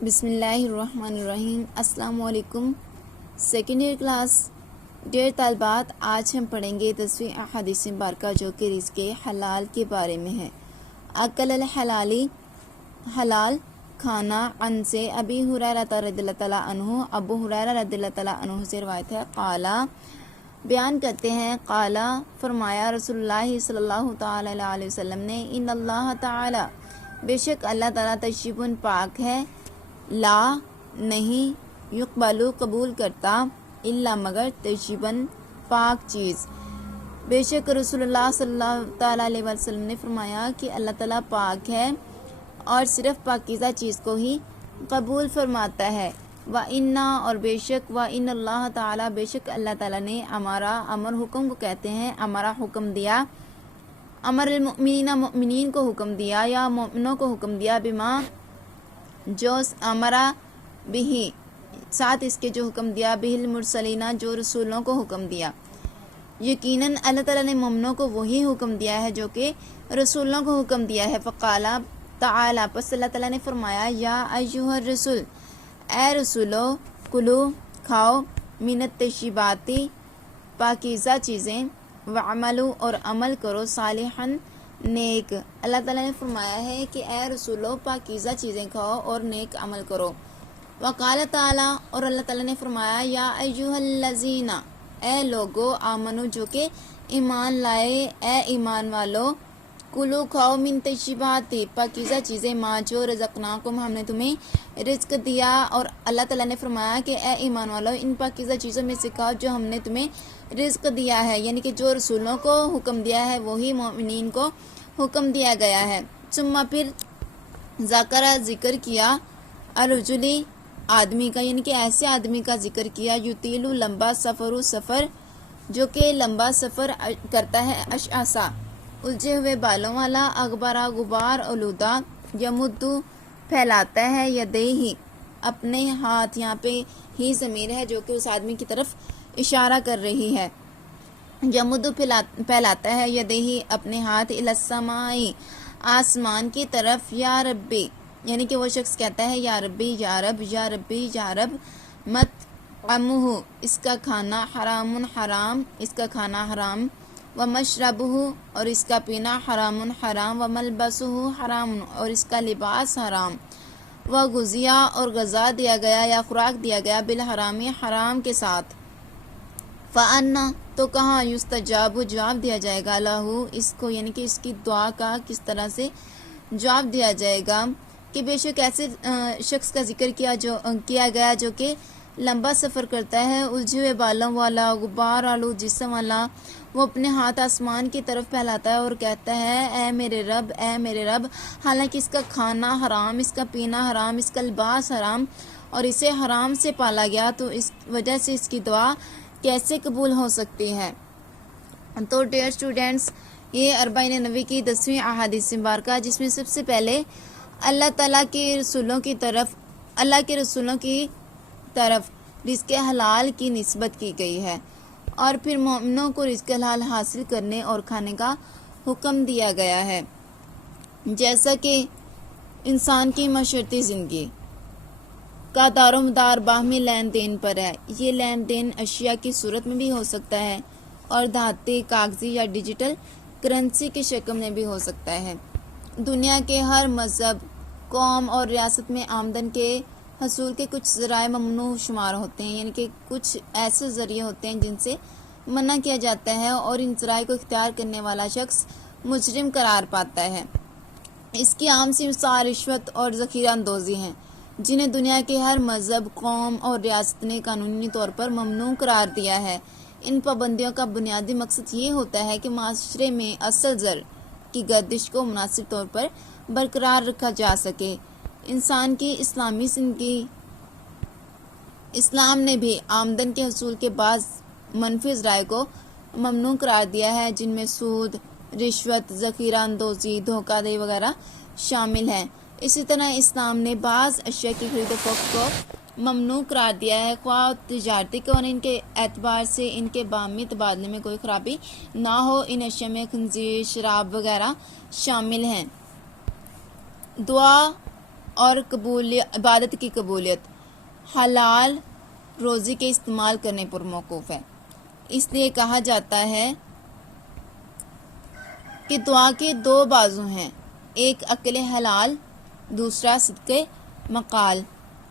بسم اللہ الرحمن الرحیم۔ السلام علیکم۔ سیکنڈ ایئر کلاس ڈیئر طالبات، آج ہم پڑھیں گے 10ویں احادیث مبارکہ جو کہ رزق حلال کے بارے میں ہے۔ اکل الحلالی، حلال کھانا۔ عن سے ابی ہریرہ رضی اللہ تعالیٰ عنہ، ابو ہریرہ رضی اللہ تعالیٰ عنہ سے روایت ہے۔ قالا، بیان کرتے ہیں، قالا فرمایا رسول اللہ صلی اللہ تعالیٰ علیہ وسلم نے، ان اللہ تعالیٰ بے شک اللہ تعالیٰ طیب پاک ہے، لا نہیں، یقبلو قبول کرتا، الا مگر طیباً پاک چیز۔ بے شک رسول اللہ صلی اللہ تعالیٰ علیہ وسلم نے فرمایا کہ اللہ تعالیٰ پاک ہے اور صرف پاکیزہ چیز کو ہی قبول فرماتا ہے۔ وَإِنَّا، اور بے شک، وَإِنَّ اللہ تعالیٰ بے شک اللہ تعالیٰ نے امارا، امر حکم کو کہتے ہیں، امارا حکم دیا، امر المؤمنین مؤمنین کو حکم دیا یا مومنوں کو حکم دیا، بما جو امرا بھی، ساتھ اس کے جو حکم دیا، بہ المرسلین جو رسولوں کو حکم دیا۔ یقیناً اللہ تعالیٰ نے مومنوں کو وہی حکم دیا ہے جو کہ رسولوں کو حکم دیا ہے۔ فقال تعالی، پس اللہ تعالیٰ نے فرمایا، یا ایھا الرسول، اے رسولو، کلو کھاؤ، من الطیبات پاکیزہ چیزیں، وعملو اور عمل کرو، صالحاً نیک۔ اللہ تعالیٰ نے فرمایا ہے کہ اے رسولو پاکیزہ چیزیں کھاؤ اور نیک عمل کرو۔ وقال تعالیٰ، اور اللہ تعالیٰ نے فرمایا، یا ایھا الذین، اے لوگو، آمنو جو کہ ایمان لائے، اے ایمان والو، کلو کھاؤ، من طیبات پاکیزہ چیزیں، ما جو رزقناکم ہم نے تمہیں رزق دیا۔ اور اللہ تعالیٰ نے فرمایا کہ اے ایمان والو ان پاکیزہ چیزوں میں سے کھاؤ جو ہم نے تمہیں رزق دیا ہے، یعنی کہ جو رسولوں کو حکم دیا ہے وہی مومنین کو حکم دیا گیا ہے۔ ثم پھر ذکر کیا، الرجلی آدمی کا، یعنی کہ ایسے آدمی کا ذکر کیا، یطیل لمبا، سفر جو کہ لمبا سفر کرتا ہے، اشعثا الجھے ہوئے بالوں والا، اغبرا غبار آلودہ، یمدو پھیلاتا ہے، یدیہ اپنے ہاتھ، یہاں پہ ہی ضمیر ہے جو کہ اس آدمی کی طرف اشارہ کر رہی ہے۔ یمدو پھیلاتا ہے، یدیہ اپنے ہاتھ، الی السماء آسمان کی طرف، یا ربی یعنی کہ وہ شخص کہتا ہے، یا ربی، یا رب، یا ربی، یا رب، مطعمہ اس کا کھانا، حرام حرام اس کا کھانا حرام، ومشربہ اور اس کا پینا، حرام حرام، وملبسہ حرام اور اس کا لباس حرام، وغذیا اور غذا دیا گیا یا خوراک دیا گیا، بالحرام حرام کے ساتھ۔ فَأَنَّا تو کہاں، یستجاب جواب دیا جائے گا، لہو اس کو، یعنی کہ اس کی دعا کا کس طرح سے جواب دیا جائے گا، کہ بے شک ایسے شخص کا ذکر کیا گیا جو کہ لمبا سفر کرتا ہے، الجھے ہوئے بالوں والا، غبار آلود جسم والا، وہ اپنے ہاتھ آسمان کی طرف پھیلاتا ہے اور کہتا ہے، اے میرے رب، اے میرے رب، حالانکہ اس کا کھانا حرام، اس کا پینا حرام، اس کا لباس حرام اور اسے حرام سے پالا گیا، تو اس وجہ سے اس کی دعا کیسے قبول ہو سکتی ہے۔ تو ڈیئر اسٹوڈینٹس، یہ اربعین نبوی کی 10ویں احادیث مبارکہ، جس میں سب سے پہلے اللہ تعالیٰ کے رسولوں کی طرف رزق حلال کی نسبت کی گئی ہے، اور پھر مومنوں کو رزق حلال حاصل کرنے اور کھانے کا حکم دیا گیا ہے۔ جیسا کہ انسان کی معاشرتی زندگی کا دار و مدار باہمی لین دین پر ہے، یہ لین دین اشیاء کی صورت میں بھی ہو سکتا ہے اور دھاتی، کاغذی یا ڈیجیٹل کرنسی کی شکل میں بھی ہو سکتا ہے۔ دنیا کے ہر مذہب، قوم اور ریاست میں آمدن کے حصول کے کچھ ذرائع ممنوع شمار ہوتے ہیں، یعنی کہ کچھ ایسے ذریعے ہوتے ہیں جن سے منع کیا جاتا ہے اور ان ذرائع کو اختیار کرنے والا شخص مجرم قرار پاتا ہے۔ اس کی عام سی مثال رشوت اور ذخیرہ اندوزی ہیں، جنہیں دنیا کے ہر مذہب، قوم اور ریاست نے قانونی طور پر ممنوع قرار دیا ہے۔ ان پابندیوں کا بنیادی مقصد یہ ہوتا ہے کہ معاشرے میں اصل زر کی گردش کو مناسب طور پر برقرار رکھا جا سکے۔ انسان کی اسلامی زندگی، اسلام نے بھی آمدن کے حصول کے بعض منفی ذرائع کو ممنوع قرار دیا ہے، جن میں سود، رشوت، ذخیرہ اندوزی، دھوکہ دہی وغیرہ شامل ہیں۔ اسی طرح اسلام نے بعض اشیاء کی خرید و فروخت کو ممنوع قرار دیا ہے، خواہ تجارتی اور ان کے اعتبار سے ان کے باہمی تبادلے میں کوئی خرابی نہ ہو۔ ان اشیاء میں خنزیر، شراب وغیرہ شامل ہیں۔ دعا اور عبادت کی قبولیت حلال روزی کے استعمال کرنے پر موقوف ہے۔ اس لیے کہا جاتا ہے کہ دعا کے دو بازو ہیں، ایک عقل حلال، دوسرا صدق مقال،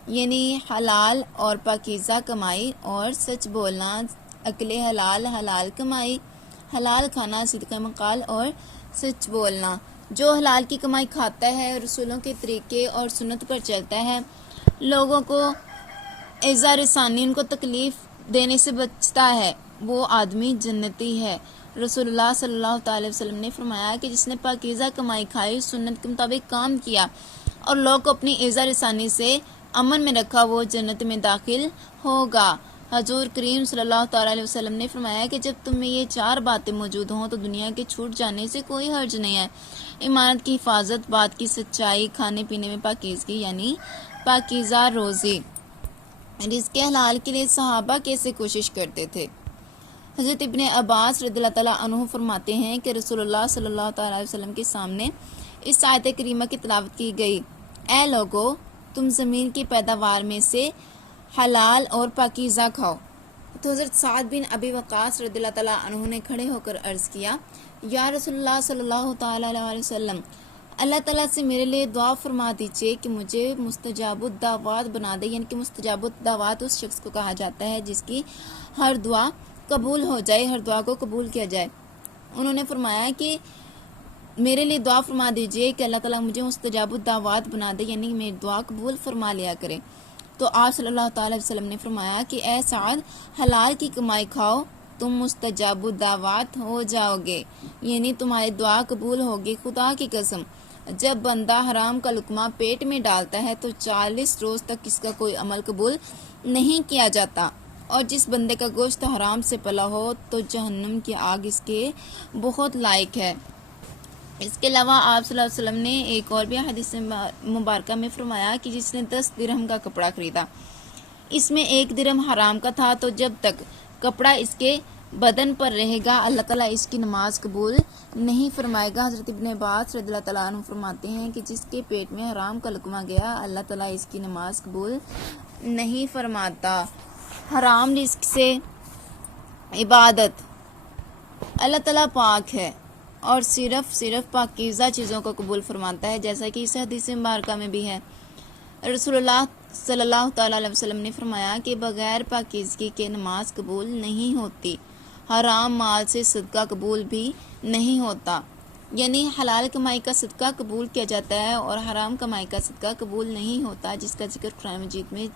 یعنی حلال اور پاکیزہ کمائی اور سچ بولنا، عقل حلال، حلال کمائی، حلال کھانا، صدق مقال اور سچ بولنا۔ جو حلال کی کمائی کھاتا ہے، رسولوں کے طریقے اور سنت پر چلتا ہے، لوگوں کو ایذا رسانی، ان کو تکلیف دینے سے بچتا ہے، وہ آدمی جنتی ہے۔ رسول اللہ صلی اللہ تعالی وسلم نے فرمایا کہ جس نے پاکیزہ کمائی کھائی، سنت کے مطابق کام کیا اور لوگ کو اپنی ایذا رسانی سے امن میں رکھا، وہ جنت میں داخل ہوگا۔ حضور کریم صلی اللہ تعالی علیہ وسلم نے فرمایا کہ جب تم میں یہ چار باتیں موجود ہوں تو دنیا کے چھوٹ جانے سے کوئی حرج نہیں ہے۔ ایمانت کی حفاظت، بات کی سچائی، کھانے پینے میں پاکیزگی یعنی پاکیزہ روزی۔ رزق حلال کے لیے صحابہ کیسے کوشش کرتے تھے؟ حضرت ابن عباس رضی اللہ تعالیٰ عنہ فرماتے ہیں کہ رسول اللہ صلی اللہ تعالیٰ علیہ وسلم کے سامنے اس آیت کریمہ کی تلاوت کی گئی، اے لوگو تم زمین کی پیداوار میں سے حلال اور پاکیزہ کھاؤ۔ تو حضرت سعد بن ابی وقاص رضی اللہ تعالیٰ عنہ نے کھڑے ہو کر عرض کیا، یا رسول اللہ صلی اللہ تعالیٰ علیہ وسلم، اللہ تعالیٰ سے میرے لیے دعا فرما دیجیے کہ مجھے مستجاب الدعوات بنا دے، یعنی کہ مستجاب الدعوات اس شخص کو کہا جاتا ہے جس کی ہر دعا قبول ہو جائے، ہر دعا کو قبول کیا جائے۔ انہوں نے فرمایا کہ میرے لیے دعا فرما دیجیے کہ اللہ تعالیٰ مجھے مستجاب الدعوات بنا دے، یعنی میری دعا قبول فرما لیا کرے۔ تو آپ صلی اللہ تعالی وسلم نے فرمایا کہ اے سعد، حلال کی کمائی کھاؤ، تم مستجاب الدعوات ہو جاؤ گے، یعنی تمہاری دعا قبول ہوگی۔ خدا کی قسم، جب بندہ حرام کا لقمہ پیٹ میں ڈالتا ہے تو 40 روز تک اس کا کوئی عمل قبول نہیں کیا جاتا، اور جس بندے کا گوشت حرام سے پلا ہو تو جہنم کی آگ اس کے بہت لائق ہے۔ اس کے علاوہ آپ صلی اللہ علیہ وسلم نے ایک اور بھی حدیث مبارکہ میں فرمایا کہ جس نے 10 درہم کا کپڑا خریدا، اس میں 1 درہم حرام کا تھا، تو جب تک کپڑا اس کے بدن پر رہے گا اللہ تعالیٰ اس کی نماز قبول نہیں فرمائے گا۔ حضرت ابن عباس رضی اللہ تعالیٰ عنہ فرماتے ہیں کہ جس کے پیٹ میں حرام کا لقمہ گیا اللہ تعالیٰ اس کی نماز قبول نہیں فرماتا۔ حرام رزق سے عبادت، اللہ تعالیٰ پاک ہے اور صرف پاکیزہ چیزوں کو قبول فرماتا ہے، جیسا کہ اس حدیث مبارکہ میں بھی ہے۔ رسول اللہ صلی اللہ تعالیٰ علیہ وسلم نے فرمایا کہ بغیر پاکیزگی کے نماز قبول نہیں ہوتی، حرام مال سے صدقہ قبول بھی نہیں ہوتا، یعنی حلال کمائی کا صدقہ قبول کیا جاتا ہے اور حرام کمائی کا صدقہ قبول نہیں ہوتا، جس کا ذکر قرآن مجید میں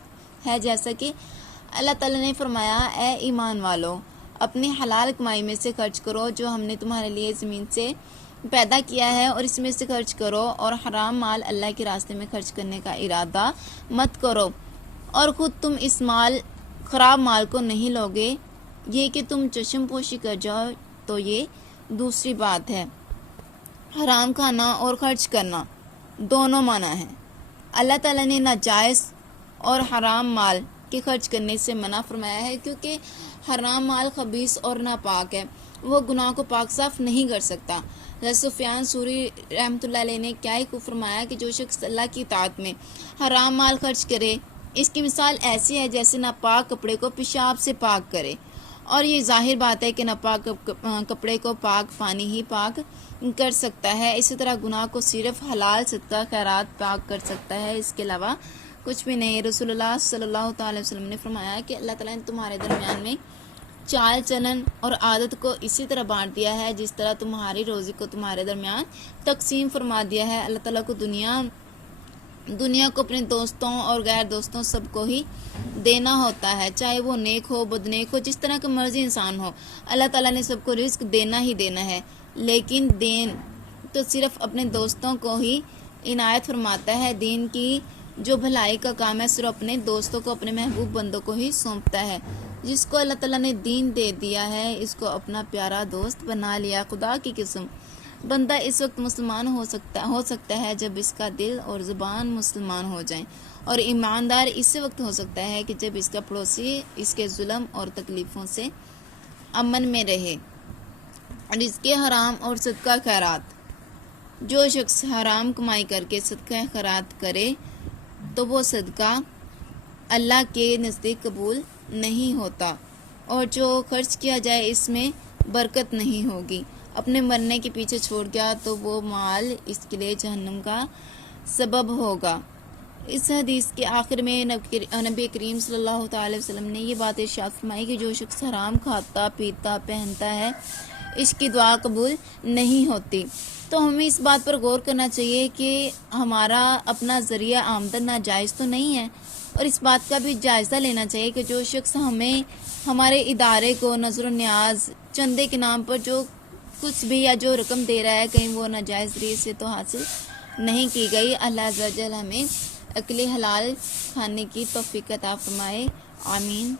ہے، جیسا کہ اللہ تعالیٰ نے فرمایا، اے ایمان والو اپنی حلال کمائی میں سے خرچ کرو جو ہم نے تمہارے لیے زمین سے پیدا کیا ہے، اور اس میں سے خرچ کرو، اور حرام مال اللہ کے راستے میں خرچ کرنے کا ارادہ مت کرو، اور خود تم اس خراب مال کو نہیں لوگے، یہ کہ تم چشم پوشی کر جاؤ تو یہ دوسری بات ہے۔ حرام کھانا اور خرچ کرنا دونوں منع ہیں۔ اللہ تعالیٰ نے ناجائز اور حرام مال کے خرچ کرنے سے منع فرمایا ہے، کیونکہ حرام مال خبیث اور ناپاک ہے، وہ گناہ کو پاک صاف نہیں کر سکتا۔ حضرت سفیان ثوری رحمۃ اللہ علیہ نے کیا ہی فرمایا کہ جو شخص اللہ کی اطاعت میں حرام مال خرچ کرے، اس کی مثال ایسی ہے جیسے ناپاک کپڑے کو پیشاب سے پاک کرے، اور یہ ظاہر بات ہے کہ ناپاک کپڑے کو پاک پانی ہی پاک کر سکتا ہے، اسی طرح گناہ کو صرف حلال صدقہ خیرات پاک کر سکتا ہے، اس کے علاوہ کچھ بھی نہیں۔ رسول اللہ صلی اللہ تعالی وسلم نے فرمایا کہ اللہ تعالیٰ نے تمہارے درمیان میں چال چلن اور عادت کو اسی طرح بانٹ دیا ہے جس طرح تمہاری روزی کو تمہارے درمیان تقسیم فرما دیا ہے۔ اللہ تعالیٰ کو دنیا کو اپنے دوستوں اور غیر دوستوں سب کو ہی دینا ہوتا ہے، چاہے وہ نیک ہو بدنیک ہو، جس طرح کا مرضی انسان ہو، اللہ تعالیٰ نے سب کو رزق دینا ہی دینا ہے، لیکن دین تو صرف اپنے دوستوں کو ہی عنایت فرماتا ہے، دین کی جو بھلائی کا کام ہے صرف اپنے دوستوں کو، اپنے محبوب بندوں کو ہی سونپتا ہے۔ جس کو اللہ تعالیٰ نے دین دے دیا ہے اس کو اپنا پیارا دوست بنا لیا۔ خدا کی قسم، بندہ اس وقت مسلمان ہو سکتا ہے جب اس کا دل اور زبان مسلمان ہو جائیں، اور ایماندار اس وقت ہو سکتا ہے کہ جب اس کا پڑوسی اس کے ظلم اور تکلیفوں سے امن میں رہے۔ رزق حرام اور صدقہ خیرات، جو شخص حرام کمائی کر کے صدقہ خیرات کرے تو وہ صدقہ اللہ کے نزدیک قبول نہیں ہوتا، اور جو خرچ کیا جائے اس میں برکت نہیں ہوگی، اپنے مرنے کے پیچھے چھوڑ گیا تو وہ مال اس کے لیے جہنم کا سبب ہوگا۔ اس حدیث کے آخر میں نبی کریم صلی اللہ تعالی وسلم نے یہ بات ارشاد فرمائی کہ جو شخص حرام کھاتا پیتا پہنتا ہے اس کی دعا قبول نہیں ہوتی۔ تو ہمیں اس بات پر غور کرنا چاہیے کہ ہمارا اپنا ذریعہ آمدن ناجائز تو نہیں ہے، اور اس بات کا بھی جائزہ لینا چاہیے کہ جو شخص ہمیں ہمارے ادارے کو نظر و نیاز چندے کے نام پر جو کچھ بھی یا جو رقم دے رہا ہے کہیں وہ ناجائز ذریعے سے تو حاصل نہیں کی گئی۔ اللہ عز و جل ہمیں عقل حلال کھانے کی توفیق عطا فرمائے، آمین۔